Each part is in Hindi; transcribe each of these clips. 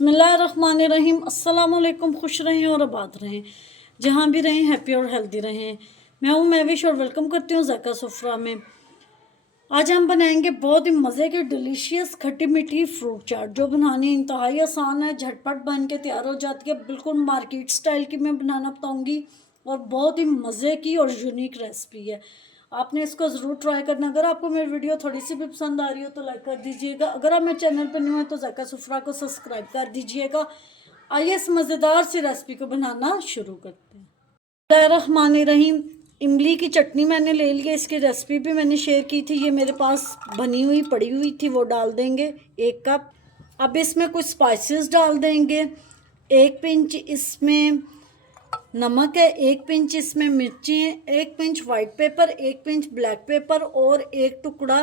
बिस्मिल्लाहिर्रहमानिर्रहीम। अस्सलाम वालेकुम। खुश रहें और आबाद रहें, जहाँ भी रहें हैप्पी और हेल्दी रहें। मैं हूँ महविश और वेलकम करती हूँ ज़ायका सुफ्रा में। आज हम बनाएंगे बहुत ही मज़े की डिलीशियस खट्टी मीठी फ्रूट चाट, जो बनानी इंतहाई आसान है, झटपट बन के तैयार हो जाती है। बिल्कुल मार्केट स्टाइल की मैं बनाना बताऊँगी और बहुत ही मज़े की और यूनिक रेसिपी है। आपने इसको ज़रूर ट्राई करना। अगर आपको मेरी वीडियो थोड़ी सी भी पसंद आ रही हो तो लाइक कर दीजिएगा। अगर आप मेरे चैनल पर न्यू हैं तो ज़ायका सुफ्रा को सब्सक्राइब कर दीजिएगा। आइए इस मज़ेदार सी रेसिपी को बनाना शुरू करते हैं। बिस्मिल्लाहिर्रहमानिर्रहीम। इमली की चटनी मैंने ले ली है, इसकी रेसिपी भी मैंने शेयर की थी। ये मेरे पास बनी हुई पड़ी हुई थी, वो डाल देंगे 1 कप। अब इसमें कुछ स्पाइसेस डाल देंगे। 1 पिंच इसमें नमक है, 1 पिंच इसमें मिर्ची है, 1 pinch white paper, 1 pinch black pepper और 1 टुकड़ा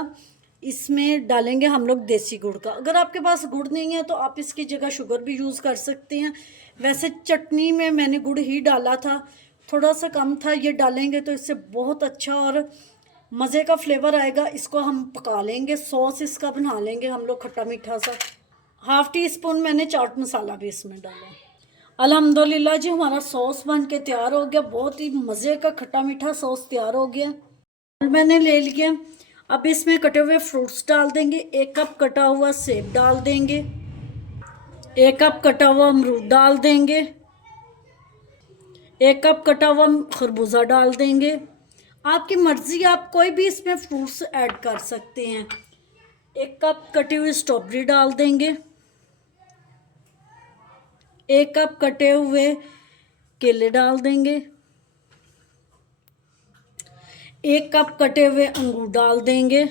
इसमें डालेंगे हम लोग देसी गुड़ का। अगर आपके पास गुड़ नहीं है तो आप इसकी जगह शुगर भी यूज़ कर सकते हैं। वैसे चटनी में मैंने गुड़ ही डाला था, थोड़ा सा कम था। ये डालेंगे तो इससे बहुत अच्छा और मज़े का फ्लेवर आएगा। इसको हम पका लेंगे, सॉस इसका बना लेंगे हम लोग खट्टा मीठा सा। हाफ़ टी स्पून मैंने चाट मसाला भी इसमें डाला। अल्हम्दुलिल्लाह जी, हमारा सॉस बन के तैयार हो गया। बहुत ही मज़े का खट्टा मीठा सॉस तैयार हो गया। मैंने ले लिया। अब इसमें कटे हुए फ्रूट्स डाल देंगे। 1 कप कटा हुआ सेब डाल देंगे, 1 कप कटा हुआ अमरूद डाल देंगे, 1 कप कटा हुआ खरबूजा डाल देंगे। आपकी मर्ज़ी, आप कोई भी इसमें फ्रूट्स ऐड कर सकते हैं। 1 कप कटी हुई स्ट्रॉबेरी डाल देंगे, 1 कप कटे हुए केले डाल देंगे, 1 कप कटे हुए अंगूर डाल देंगे।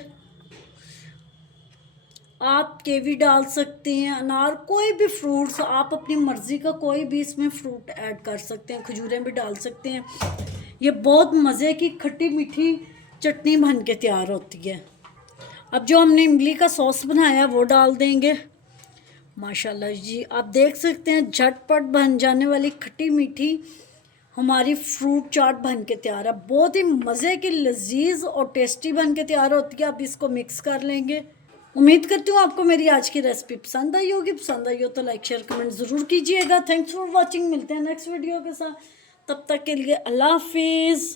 आप कीवी डाल सकते हैं, अनार, कोई भी फ्रूट्स आप अपनी मर्ज़ी का कोई भी इसमें फ्रूट ऐड कर सकते हैं। खजूरें भी डाल सकते हैं। ये बहुत मज़े की खट्टी मीठी चटनी बन के तैयार होती है। अब जो हमने इमली का सॉस बनाया वो डाल देंगे। माशाल्लाह जी, आप देख सकते हैं झटपट बन जाने वाली खट्टी मीठी हमारी फ्रूट चाट बन के तैयार है। बहुत ही मज़े की लजीज और टेस्टी बन के तैयार होती है। अब इसको मिक्स कर लेंगे। उम्मीद करती हूँ आपको मेरी आज की रेसिपी पसंद आई होगी। पसंद आई हो तो लाइक शेयर कमेंट ज़रूर कीजिएगा। Thanks for watching. मिलते हैं नेक्स्ट वीडियो के साथ। तब तक के लिए अल्लाह हाफिज़।